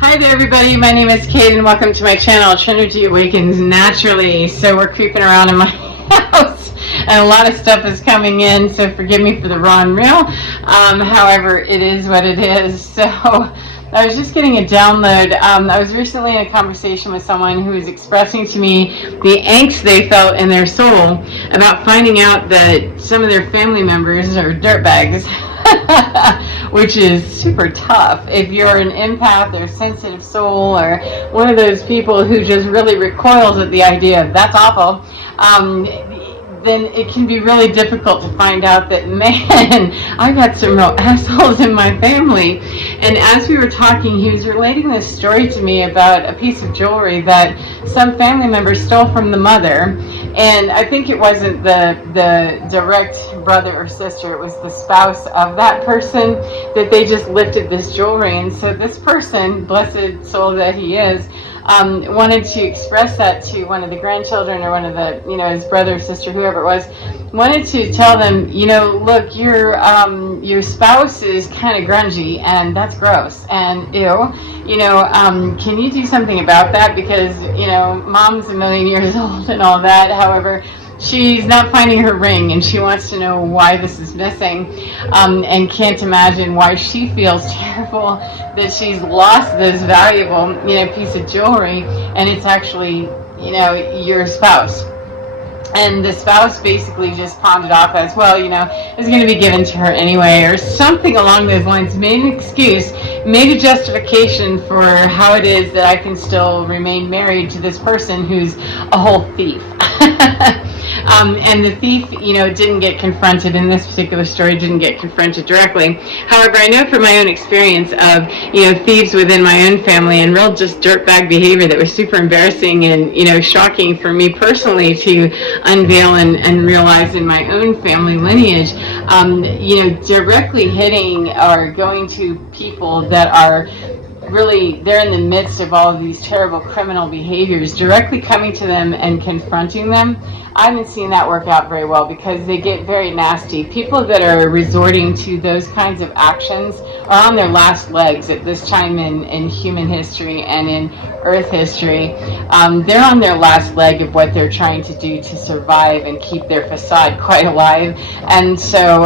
Hi there everybody, my name is Kate and welcome to my channel, Trinergy Awakens Naturally. So we're creeping around in my house and a lot of stuff is coming in, so forgive me for the raw and real. However, it is what it is. So I was just getting a download. I was recently in a conversation with someone who was expressing to me the angst they felt in their soul about finding out that some of their family members are dirtbags. Which is super tough if you're an empath or sensitive soul or one of those people who just really recoils at the idea of that's awful. Then it can be really difficult to find out that, man, I got some real assholes in my family. And as we were talking, he was relating this story to me about a piece of jewelry that some family member stole from the mother. And I think it wasn't the direct brother or sister, it was the spouse of that person that they just lifted this jewelry. And so this person, blessed soul that he is, wanted to express that to one of the grandchildren or one of the, his brother, sister, whoever it was, wanted to tell them, look, your spouse is kind of grungy and that's gross and ew, can you do something about that? Because, mom's a million years old and all that. However, she's not finding her ring and she wants to know why this is missing, and can't imagine why she feels terrible that she's lost this valuable, piece of jewelry, and it's actually, your spouse. And the spouse basically just pawned it off as, well, it's going to be given to her anyway, or something along those lines. Made an excuse, made a justification for how it is that I can still remain married to this person who's a whole thief. And the thief, didn't get confronted in this particular story, didn't get confronted directly. However, I know from my own experience of, thieves within my own family and real just dirtbag behavior that was super embarrassing and, shocking for me personally to unveil and realize in my own family lineage, directly hitting or going to people that are really, they're in the midst of all of these terrible criminal behaviors, directly coming to them and confronting them. I haven't seen that work out very well because they get very nasty. People that are resorting to those kinds of actions are on their last legs at this time in human history and in Earth history. They're on their last leg of what they're trying to do to survive and keep their facade quite alive. And so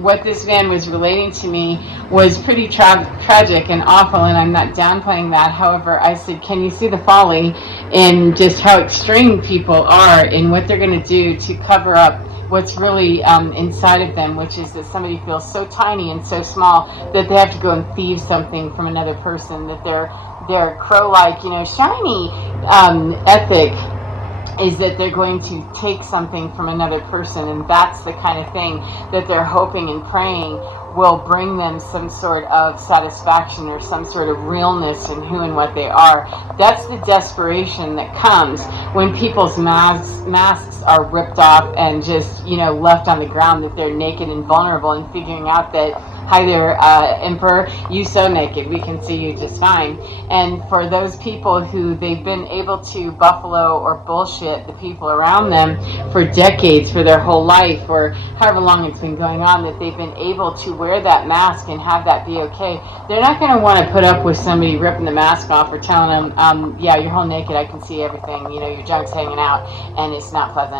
what this man was relating to me was pretty tragic and awful, and I'm not downplaying that. However, I said, can you see the folly in just how extreme people are in what they're going to do to cover up what's really inside of them, which is that somebody feels so tiny and so small that they have to go and thieve something from another person, that their crow-like, shiny ethic is that they're going to take something from another person, and that's the kind of thing that they're hoping and praying will bring them some sort of satisfaction or some sort of realness in who and what they are. That's the desperation that comes when people's masks are ripped off and just, left on the ground, that they're naked and vulnerable, and figuring out that, hi there, Emperor, you so naked, we can see you just fine. And for those people who they've been able to buffalo or bullshit the people around them for decades, for their whole life, or however long it's been going on, that they've been able to wear that mask and have that be okay, they're not going to want to put up with somebody ripping the mask off or telling them, yeah, you're whole naked, I can see everything, your junk's hanging out, and it's not pleasant.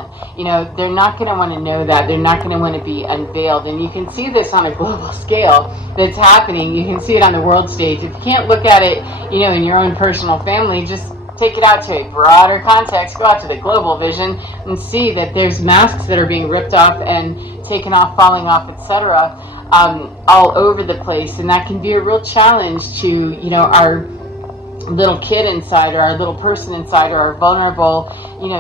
They're not going to want to know that. They're not going to want to be unveiled. And you can see this on a global scale that's happening. You can see it on the world stage. If you can't look at it, in your own personal family, just take it out to a broader context, go out to the global vision and see that there's masks that are being ripped off and taken off, falling off, etc., all over the place. And that can be a real challenge to, our little kid inside, or our little person inside, or our vulnerable,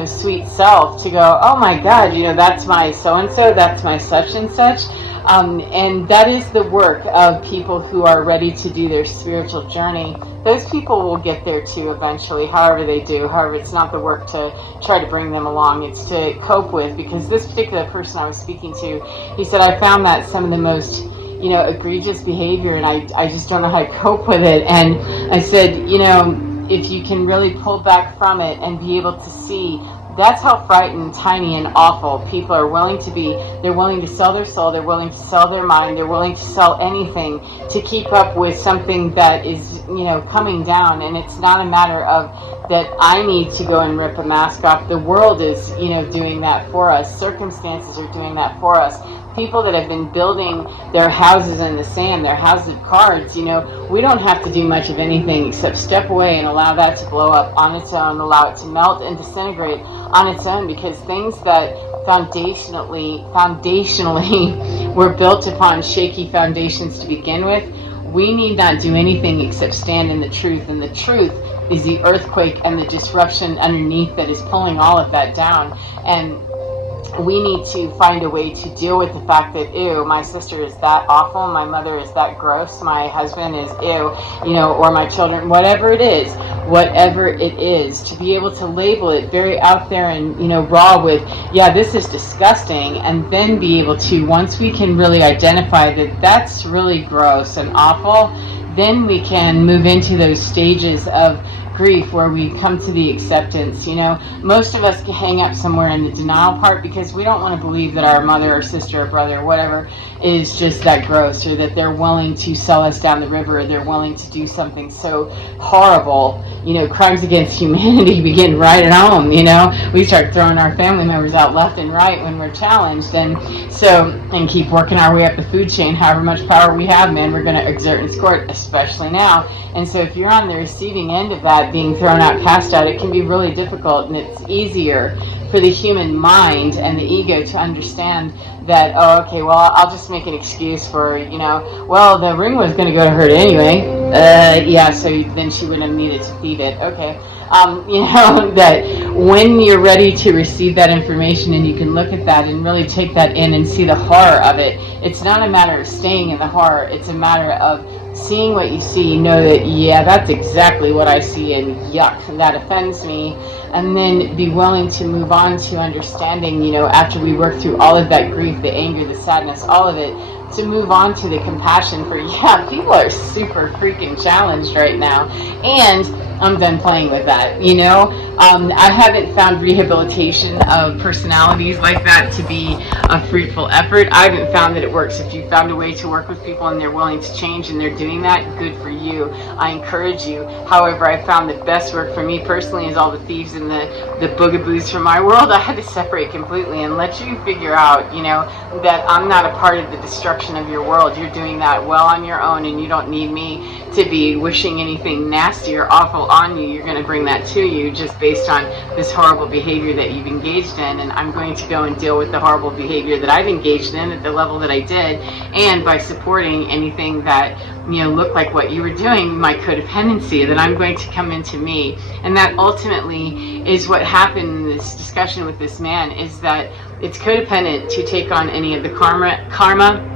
sweet self, to go, oh my God, that's my so-and-so, that's my such and such. And that is the work of people who are ready to do their spiritual journey. Those people will get there too eventually, however they do. However, it's not the work to try to bring them along. It's to cope with, because this particular person I was speaking to, he said, I found that some of the most, egregious behavior, and I just don't know how to cope with it. And I said, if you can really pull back from it and be able to see That's how frightened, tiny, and awful people are willing to be. They're willing to sell their soul, they're willing to sell their mind, they're willing to sell anything to keep up with something that is, coming down. And it's not a matter of that I need to go and rip a mask off. The world is, doing that for us. Circumstances are doing that for us. People that have been building their houses in the sand, their houses of cards, we don't have to do much of anything except step away and allow that to blow up on its own, allow it to melt and disintegrate on its own, because things that foundationally were built upon shaky foundations to begin with, we need not do anything except stand in the truth, and the truth is the earthquake and the disruption underneath that is pulling all of that down. And we need to find a way to deal with the fact that, ew, my sister is that awful, my mother is that gross, my husband is ew, or my children, whatever it is, to be able to label it very out there and, raw with, yeah, this is disgusting, and then be able to, once we can really identify that that's really gross and awful, then we can move into those stages of grief where we come to the acceptance. Most of us can hang up somewhere in the denial part because we don't want to believe that our mother or sister or brother or whatever is just that gross, or that they're willing to sell us down the river, or they're willing to do something so horrible. Crimes against humanity begin right at home. We start throwing our family members out left and right when we're challenged, and keep working our way up the food chain. However much power we have, man, we're going to exert and squirt, especially now. And so if you're on the receiving end of that, being thrown out, cast out, it can be really difficult, and it's easier for the human mind and the ego to understand that, oh, okay, well, I'll just make an excuse for, well, the ring was going to go to her anyway. Yeah, so then she wouldn't have needed to thieve it. Okay. That when you're ready to receive that information and you can look at that and really take that in and see the horror of it, it's not a matter of staying in the horror, it's a matter of seeing what you see, know that, yeah, that's exactly what I see, and yuck, that offends me, and then be willing to move on to understanding, after we work through all of that grief, the anger, the sadness, all of it, to move on to the compassion for, yeah, people are super freaking challenged right now, and I'm done playing with that, I haven't found rehabilitation of personalities like that to be a fruitful effort. I haven't found that it works. If you found a way to work with people and they're willing to change and they're doing that, good for you. I encourage you. However, I found the best work for me personally is all the thieves and the boogaboos from my world. I had to separate completely and let you figure out, that I'm not a part of the destruction of your world. You're doing that well on your own, and you don't need me to be wishing anything nasty or awful on you. You're going to bring that to you just based on this horrible behavior that you've engaged in, and I'm going to go and deal with the horrible behavior that I've engaged in at the level that I did, and by supporting anything that looked like what you were doing, my codependency, that I'm going to come into me. And that ultimately is what happened in this discussion with this man, is that it's codependent to take on any of the karma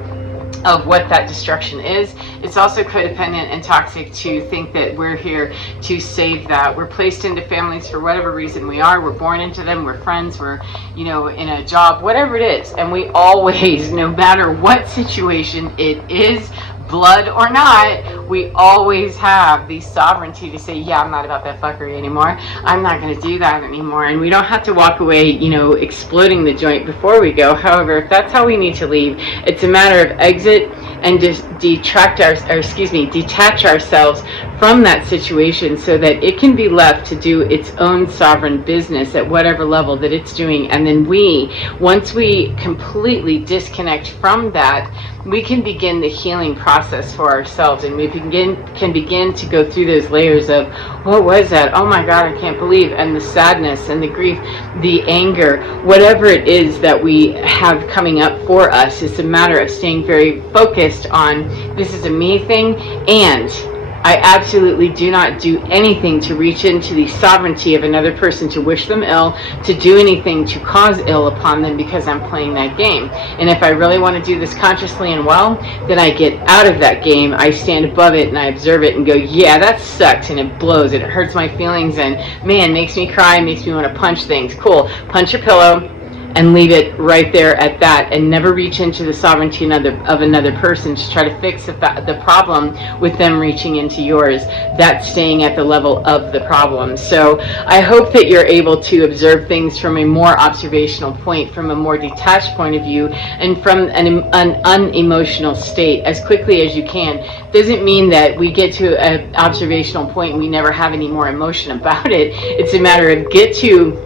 of what that destruction is. It's also codependent and toxic to think that we're here to save that. We're placed into families for whatever reason we are. We're born into them. We're friends. We're, in a job, whatever it is. And we always, no matter what situation it is, blood or not, we always have the sovereignty to say, yeah, I'm not about that fuckery anymore. I'm not going to do that anymore. And we don't have to walk away, exploding the joint before we go. However, if that's how we need to leave, it's a matter of exit and just detach ourselves from that situation so that it can be left to do its own sovereign business at whatever level that it's doing. And then once we completely disconnect from that, we can begin the healing process for ourselves, and we can begin to go through those layers of, what was that? Oh my God, I can't believe, and the sadness and the grief, the anger, whatever it is that we have coming up for us. It's a matter of staying very focused on, this is a me thing, and I absolutely do not do anything to reach into the sovereignty of another person, to wish them ill, to do anything to cause ill upon them, because I'm playing that game. And if I really want to do this consciously and well, then I get out of that game. I stand above it and I observe it and go, yeah, that sucks, and it blows, and it hurts my feelings, and man, makes me cry, makes me want to punch things. Cool. Punch your pillow and leave it right there at that, and never reach into the sovereignty of another person to try to fix the problem with them reaching into yours. That's staying at the level of the problem. So I hope that you're able to observe things from a more observational point, from a more detached point of view, and from an unemotional state as quickly as you can. Doesn't mean that we get to an observational point and we never have any more emotion about it. It's a matter of get to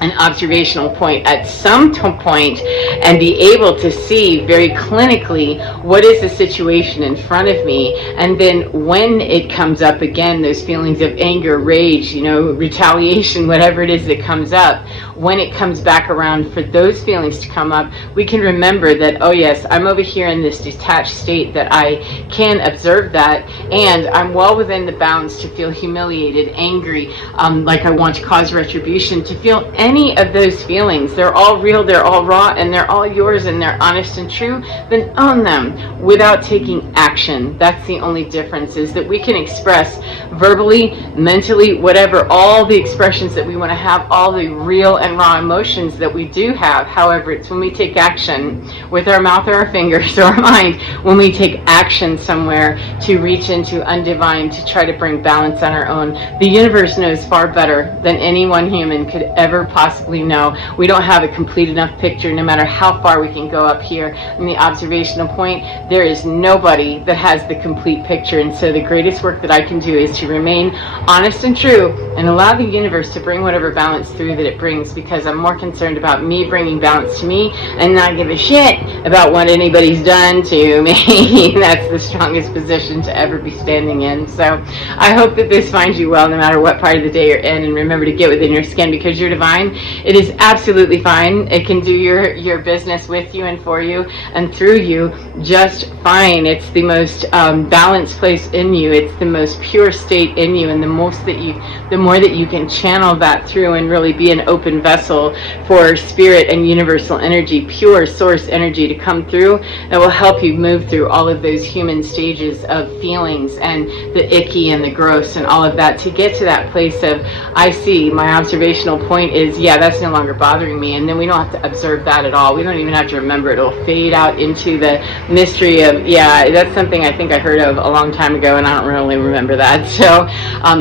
an observational point at some point and be able to see very clinically what is the situation in front of me, and then when it comes up again, those feelings of anger, rage, retaliation, whatever it is that comes up, when it comes back around for those feelings to come up, we can remember that, oh yes, I'm over here in this detached state, that I can observe that, and I'm well within the bounds to feel humiliated, angry, like I want to cause retribution, to feel any of those feelings. They're all real, they're all raw, and they're all yours, and they're honest and true. Then own them without taking action. That's the only difference, is that we can express verbally, mentally, whatever, all the expressions that we want to have, all the real and raw emotions that we do have. However, it's when we take action with our mouth or our fingers or our mind, when we take action somewhere to reach into undivine, to try to bring balance on our own. The universe knows far better than any one human could ever possibly know. We don't have a complete enough picture, no matter how far we can go up here in the observational point. There is nobody that has the complete picture, and so the greatest work that I can do is to remain honest and true and allow the universe to bring whatever balance through that it brings, because I'm more concerned about me bringing balance to me and not give a shit about what anybody's done to me. That's the strongest position to ever be standing in. So I hope that this finds you well, no matter what part of the day you're in, and remember to get within your skin, because you're divine. It is absolutely fine. It can do your business with you and for you and through you just fine. It's the most balanced place in you. It's the most pure state in you, and the more that you can channel that through and really be an open vessel for spirit and universal energy, pure source energy to come through, that will help you move through all of those human stages of feelings and the icky and the gross and all of that, to get to that place of, I see, my observational point is, yeah, that's no longer bothering me, and then we don't have to observe that at all. We don't even have to remember it. It'll fade out into the mystery of, yeah, that's something I think I heard of a long time ago, and I don't really remember that. So,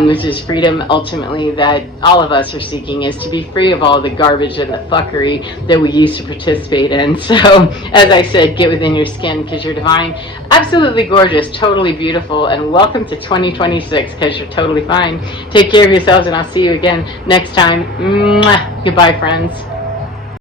which is freedom, ultimately, that all of us are seeking, is to be free of all the garbage and the fuckery that we used to participate in. So, as I said, get within your skin, because you're divine, absolutely gorgeous, totally beautiful, and welcome to 2026, because you're totally fine. Take care of yourselves, and I'll see you again next time. Mwah. Goodbye, friends.